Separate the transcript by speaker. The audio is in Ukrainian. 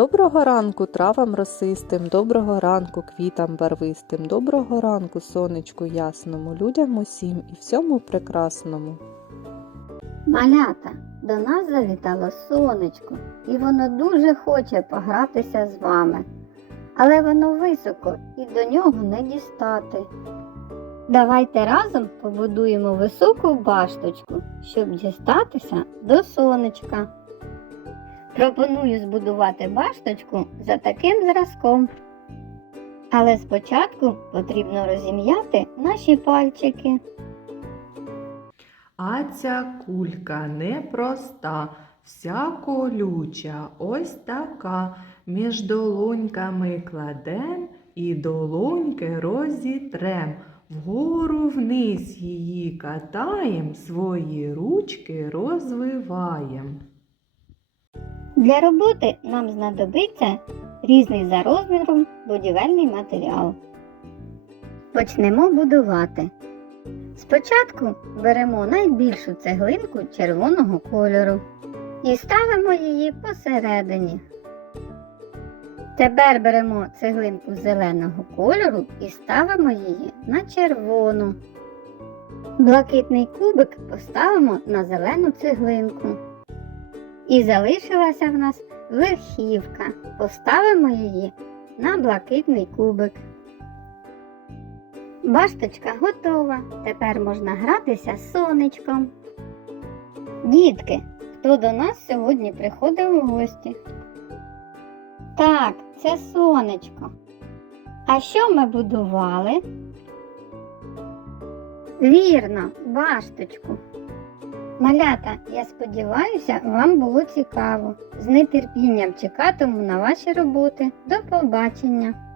Speaker 1: Доброго ранку травам росистим, доброго ранку квітам барвистим, доброго ранку сонечку ясному, людям усім і всьому прекрасному.
Speaker 2: Малята, до нас завітало сонечко, і воно дуже хоче погратися з вами. Але воно високо і до нього не дістати. Давайте разом побудуємо високу башточку, щоб дістатися до сонечка. Пропоную збудувати башточку за таким зразком. Але спочатку потрібно розім'яти наші пальчики.
Speaker 3: А ця кулька непроста, вся колюча, ось така. Між долоньками кладем і долоньки розітрем. Вгору вниз її катаєм, свої ручки розвиваєм.
Speaker 2: Для роботи нам знадобиться різний за розміром будівельний матеріал. Почнемо будувати. Спочатку беремо найбільшу цеглинку червоного кольору і ставимо її посередині. Тепер беремо цеглинку зеленого кольору і ставимо її на червону. Блакитний кубик поставимо на зелену цеглинку. І залишилася в нас верхівка. Поставимо її на блакитний кубик. Башточка готова. Тепер можна гратися з сонечком. Дітки, хто до нас сьогодні приходив у гості? Так, це сонечко. А що ми будували? Вірно, башточку. Малята, я сподіваюся, вам було цікаво. З нетерпінням чекатиму на ваші роботи. До побачення!